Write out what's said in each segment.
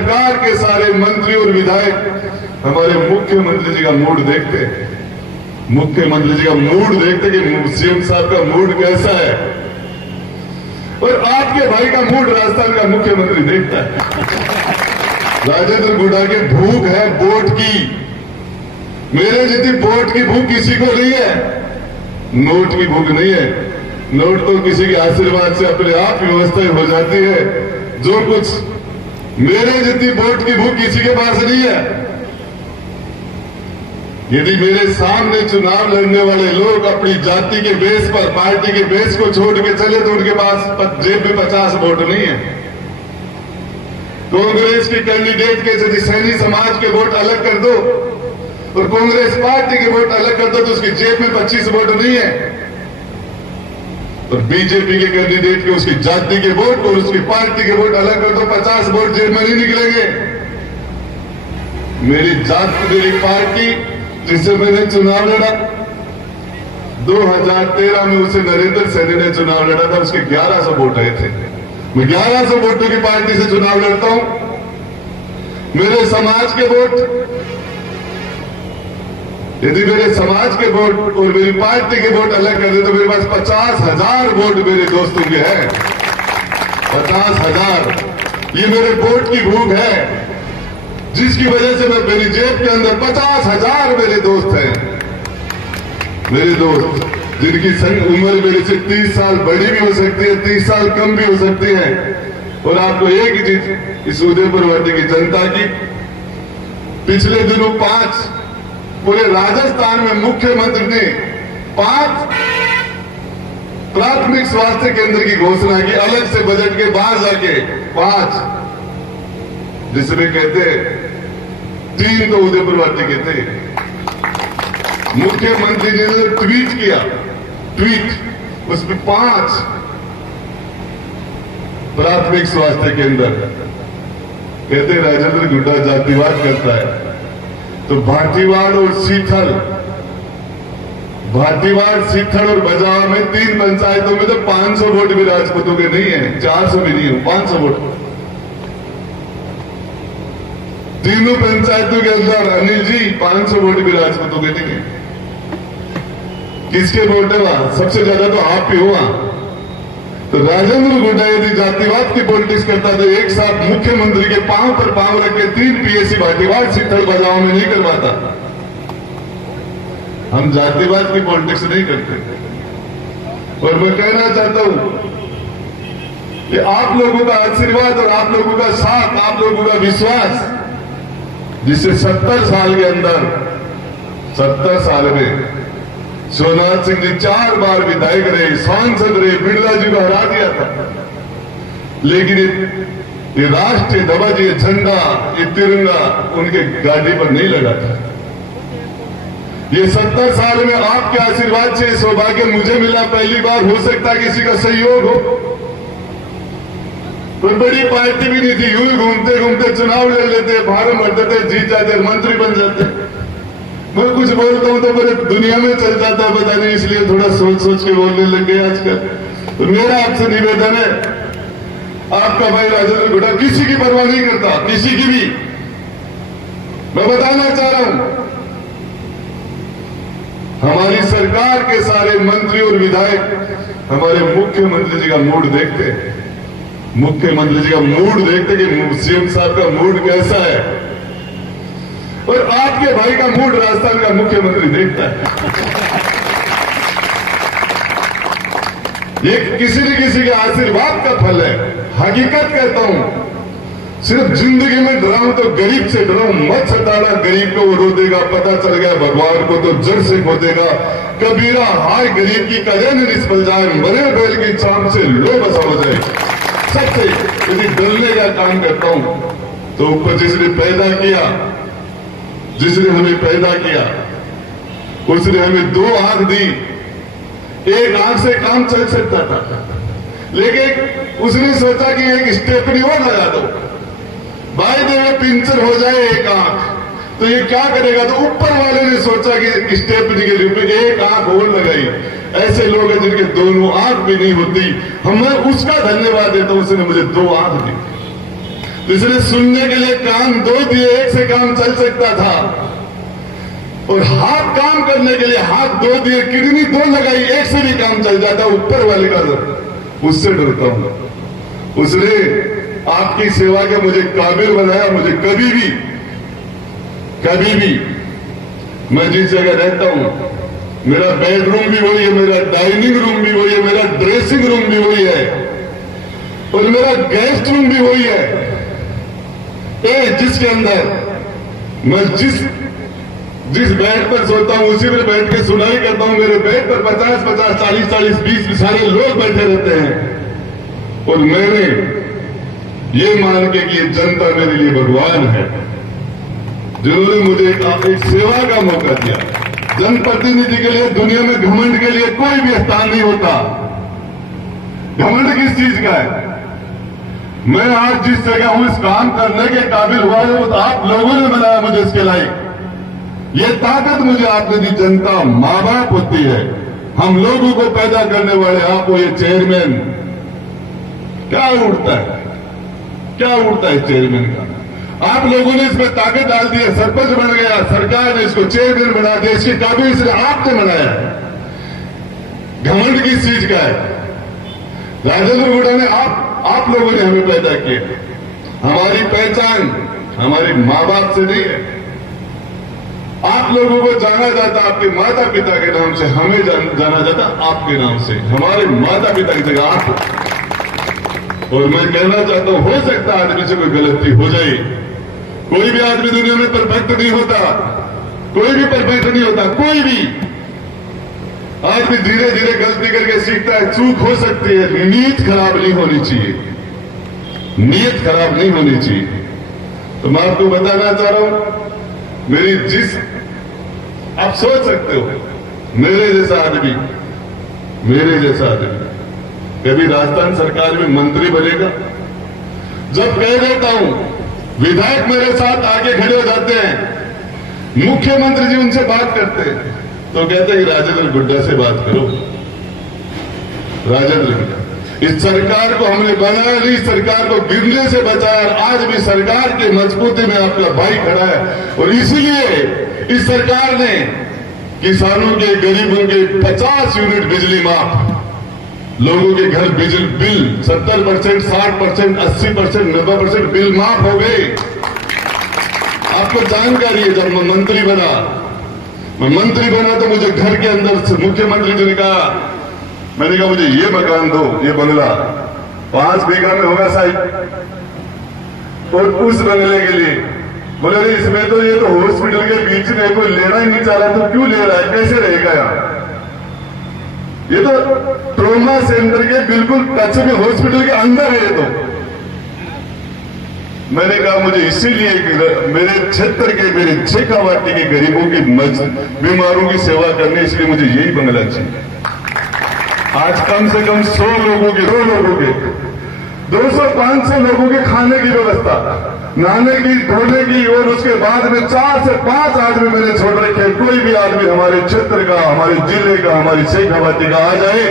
सरकार के सारे मंत्री और विधायक हमारे मुख्यमंत्री जी का मूड देखते हैं, मुख्यमंत्री जी का मूड देखते कि सीएम साहब का मूड कैसा है, और आपके भाई का मूड राजस्थान का मुख्यमंत्री देखता है। राजेंद्र गुड्डा की भूख है वोट की, मेरे जितनी वोट की भूख किसी को नहीं है, नोट की भूख नहीं है। नोट तो किसी के आशीर्वाद से अपने आप व्यवस्था हो जाती है, जो कुछ मेरे जितनी वोट की भूख किसी के पास नहीं है। यदि मेरे सामने चुनाव लड़ने वाले लोग अपनी जाति के बेस पर, पार्टी के बेस को छोड़ के चले तो उनके पास जेब में 50 वोट नहीं है। कांग्रेस के कैंडिडेट के यदि सैनी समाज के वोट अलग कर दो और कांग्रेस पार्टी के वोट अलग कर दो तो उसकी जेब में 25 वोट नहीं है, और बीजेपी के कैंडिडेट के उसकी जाति के वोट और उसकी पार्टी के वोट अलग कर दो 50 वोट जेब में नहीं निकलेंगे। मेरी जात, मेरी पार्टी जिसे मैंने चुनाव लड़ा 2013 में, उसे नरेंद्र सैनी ने चुनाव लड़ा था, उसके 1100 वोट आए थे। मैं 1100 वोटों की पार्टी से चुनाव लड़ता हूं। मेरे समाज के वोट, यदि मेरे समाज के वोट और मेरी पार्टी के वोट अलग कर दे तो मेरे पास 50,000 वोट मेरे दोस्तों के हैं। 50,000। ये मेरे वोट की भूख है, जिसकी वजह से मैं मेरी जेब के अंदर 50,000 मेरे दोस्त हैं। मेरे दोस्त जिनकी उम्र मेरे से 30 साल बड़ी भी हो सकती है, 30 साल कम भी हो सकती है। और आपको एक ही चीज इस उदयपुर वाटी की जनता की, पिछले दिनों 5 पूरे राजस्थान में मुख्यमंत्री ने 5 प्राथमिक स्वास्थ्य केंद्र की घोषणा की, अलग से बजट के बाहर जाके 5, जिसमें कहते 3 तो उदयपुर वाटी के थे। मुख्यमंत्री जी ने ट्वीट किया, ट्वीट उसमें 5 प्राथमिक स्वास्थ्य केंद्र। कहते राजेंद्र गुड्डा जातिवाद करता है, तो भाटीवाड़ और सीथल, भाटीवाड़, सीथल और बजावा में 3 पंचायतों में तो 500 वोट भी राजपूतों के नहीं है, 400 भी नहीं है, 500 वोट। तीनों पंचायतों के अंदर अनिल जी 500 वोट भी राजपूतों के नहीं है। किसके वोट है वहां? सबसे ज्यादा तो आप ही हुआ। तो राजेंद्र गुड्डा यदि जातिवाद की पॉलिटिक्स करता तो एक साथ मुख्यमंत्री के पांव पर पांव रख के 3 पीएससी भाटीवाड़, सीथल, बजाओ में नहीं करवाता। हम जातिवाद की पॉलिटिक्स नहीं करते। और मैं कहना चाहता हूं कि आप लोगों का आशीर्वाद और आप लोगों का साथ, आप लोगों का विश्वास, जिससे 70 साल के अंदर, 70 साल में सोमनाथ सिंह जी 4 बार विधायक रहे, सांसद रहे, बिरला जी को हरा दिया था, लेकिन ये राष्ट्रीय ध्वज, ये झंडा, ये तिरंगा उनके गाड़ी पर नहीं लगा था। ये 70 साल में आपके आशीर्वाद से सौभाग्य मुझे मिला, पहली बार हो सकता है किसी का सहयोग हो। कोई बड़ी पार्टी भी नहीं थी, यूं ही घूमते घूमते चुनाव लड़ लेते, फार्म भर देते, जीत जाते, मंत्री बन जाते। मैं कुछ बोलता हूं तो मेरे दुनिया में चल जाता है, पता नहीं, इसलिए थोड़ा सोच सोच के बोलने लग गए आजकल। तो मेरा आपसे निवेदन है, आपका भाई राजेंद्र गुड्डा किसी की परवाह नहीं करता, किसी की भी। मैं बताना चाह रहा हूं, हमारी सरकार के सारे मंत्री और विधायक हमारे मुख्यमंत्री जी का मूड देखते हैं, मुख्यमंत्री जी का मूड देखते कि सीएम साहब का मूड कैसा है, और आपके भाई का मूड राजस्थान का मुख्यमंत्री देखता है। ये किसी न किसी के आशीर्वाद का फल है। हकीकत कहता हूं, सिर्फ जिंदगी में डराऊं तो गरीब से डराऊं, मत सताना गरीब को, वो रो देगा, पता चल गया भगवान को तो जड़ से खो देगा। कबीरा हाय गरीब की कदे न निष्फल जाए, मरे बैल की चाम से लो बसा हो जाए। सबसे यदि डरने का काम करता हूं तो ऊपर जिसने पैदा किया, जिसने हमें पैदा किया, उसने हमें 2 आंख दी। एक आंख से काम चल सकता था, लेकिन उसने सोचा कि एक स्टेपनी और लगा दो, भाई देवे पिंचर हो जाए एक आंख, तो ये क्या करेगा? तो ऊपर वाले ने सोचा कि स्टेपनी के रूप में एक आंख और लगाई। ऐसे लोग हैं जिनके दोनों आंख भी नहीं होती, हमें उसका धन्यवाद देता हूं, उसने मुझे 2 आंख दी। इसलिए सुनने के लिए कान दो दिए, एक से काम चल सकता था, और हाथ काम करने के लिए हाथ दो दिए, किडनी दो लगाई, एक से भी काम चल जाता। ऊपर वाले का उससे डरता हूं। उसने आपकी सेवा के मुझे काबिल बनाया। मुझे कभी भी मैं जिस जगह रहता हूं, मेरा बेडरूम भी वही है, मेरा डाइनिंग रूम भी वही है, मेरा ड्रेसिंग रूम भी वही है, और मेरा गेस्ट रूम भी वही है, जिसके अंदर मैं जिस बेड पर सोता हूं उसी पर बैठ के सुनाई करता हूं। मेरे बेड पर 50-50, 40-40, 20 सारे लोग बैठे रहते हैं, और मैंने ये मान के कि ये जनता मेरे लिए भगवान है, जिन्होंने मुझे एक सेवा का मौका दिया। जनप्रतिनिधि के लिए दुनिया में घमंड के लिए कोई भी स्थान नहीं होता। घमंड किस चीज का है? मैं आज जिस जगह हूं, इस काम करने के काबिल हुआ है, वो तो आप लोगों ने बनाया मुझे इसके लायक। ये ताकत मुझे आपने दी। जनता मां बाप होती है, हम लोगों को पैदा करने वाले आपको ये चेयरमैन क्या उड़ता है चेयरमैन का? आप लोगों ने इसमें ताकत डाल दी है, सरपंच बन गया, सरकार ने इसको चेयरमैन बना दिया, इसके काबिल इसने आपने बनाया। घमंड किस चीज का है? राजेंद्र गुड़ा ने आप लोगों ने हमें पैदा किया। हमारी पहचान हमारे मां बाप से नहीं है। आप लोगों को जाना जाता आपके माता पिता के नाम से, हमें जाना जाता आपके नाम से, हमारे माता पिता की जगह आप। और मैं कहना चाहता हूं, हो सकता है आदमी से कोई गलती हो जाए, कोई भी आदमी दुनिया में परफेक्ट नहीं होता, कोई भी परफेक्ट नहीं होता, कोई भी आदमी धीरे धीरे गलती करके सीखता है, चूक हो सकती है। नीयत खराब नहीं होनी चाहिए, नीयत खराब नहीं होनी चाहिए। तो मैं आपको बताना चाह रहा हूं, आप सोच सकते हो, मेरे जैसा आदमी कभी राजस्थान सरकार में मंत्री बनेगा? जब कह देता हूं, विधायक मेरे साथ आगे खड़े हो जाते हैं, मुख्यमंत्री जी उनसे बात करते हैं, तो कहते हैं कि राजेंद्र गुड्डा से बात करो। राजेंद्र गुड्डा, इस सरकार को हमने बनाया नहीं, सरकार को गिरने से बचाया, और आज भी सरकार की मजबूती में आपका भाई खड़ा है। और इसीलिए इस सरकार ने किसानों के, गरीबों के 50 यूनिट बिजली माफ, लोगों के घर बिजली बिल 70%, 60%, 80%, 90% बिल माफ हो गए। आपको जानकारी है, जब मैं मंत्री बना तो मुझे घर के अंदर से मुख्यमंत्री जी ने कहा, मैंने कहा मुझे ये मकान दो, ये बंगला 5 बीघा में होगा साहब, और उस बंगले के लिए बोले अरे इसमें तो ये तो हॉस्पिटल के बीच में कोई लेना ही नहीं चाह रहा, तो क्यों ले रहा है, कैसे रहेगा यार? ये तो ट्रोमा सेंटर के बिल्कुल टच में, हॉस्पिटल के अंदर है ये तो। मैंने कहा मुझे इसीलिए मेरे क्षेत्र के, मेरे शेखावाटी के गरीबों की बीमारों की सेवा करनी, इसलिए मुझे यही बंगला चाहिए। आज कम से कम 100 लोगों के, 2 लोगों के, 200-500 लोगों के खाने की व्यवस्था, नहाने की, धोने की, और उसके बाद में 4 से 5 आदमी मैंने छोड़ रखे। कोई भी आदमी हमारे क्षेत्र का, हमारे जिले का, हमारी शेखावाटी का आ जाए,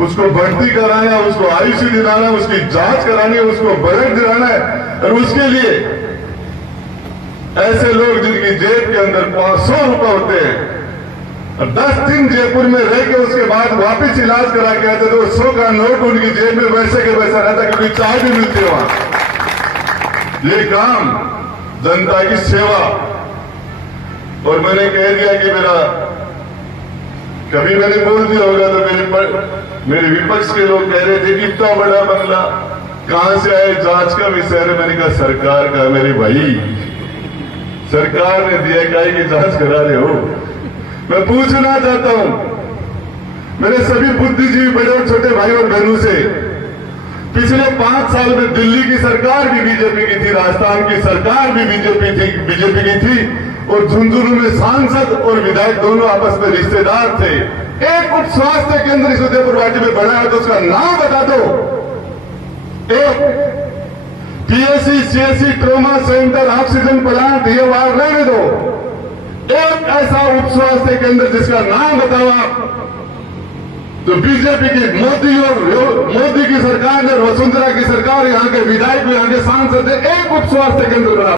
उसको भर्ती कराना है, उसको आयुषी दिलाना है, उसकी जांच करानी है, उसको बजट दिलाना है, और उसके लिए ऐसे लोग जिनकी जेब के अंदर 500 रुपए होते हैं, और 10 दिन जयपुर में रह के उसके बाद वापस इलाज करा के आते, तो 100 का नोट उनकी जेब में वैसे के वैसा रहता, क्योंकि चाय भी मिलती है वहां। ये काम जनता की सेवा। और मैंने कह दिया कि मेरा, कभी मैंने बोल दिया होगा तो मेरे विपक्ष के लोग कह रहे थे कि इतना बड़ा बंगला कहां से आए, जांच का विषय है। मैंने कहा सरकार का, मेरे भाई सरकार ने दिया, काहे की जांच करा रहे हो? मैं पूछना चाहता हूं मेरे सभी बुद्धिजीवी बड़े और छोटे भाई और बहनों से, पिछले 5 साल में दिल्ली की सरकार भी बीजेपी की थी, राजस्थान की सरकार भी बीजेपी की थी, और झुंझुनू में सांसद और विधायक दोनों आपस में रिश्तेदार थे। एक उप स्वास्थ्य केंद्र इस उदयपुर वाटी में बना है, तो उसका नाम बता दो। एक PSC, CSC, trauma centre, oxygen plant, ये वार रहने दो। एक ऐसा उप स्वास्थ्य केंद्र जिसका नाम बताओ आप। जो बीजेपी की मोदी की सरकार ने, वसुंधरा की सरकार, यहाँ के विधायक, यहाँ के सांसद एक उप स्वास्थ्य केंद्र बना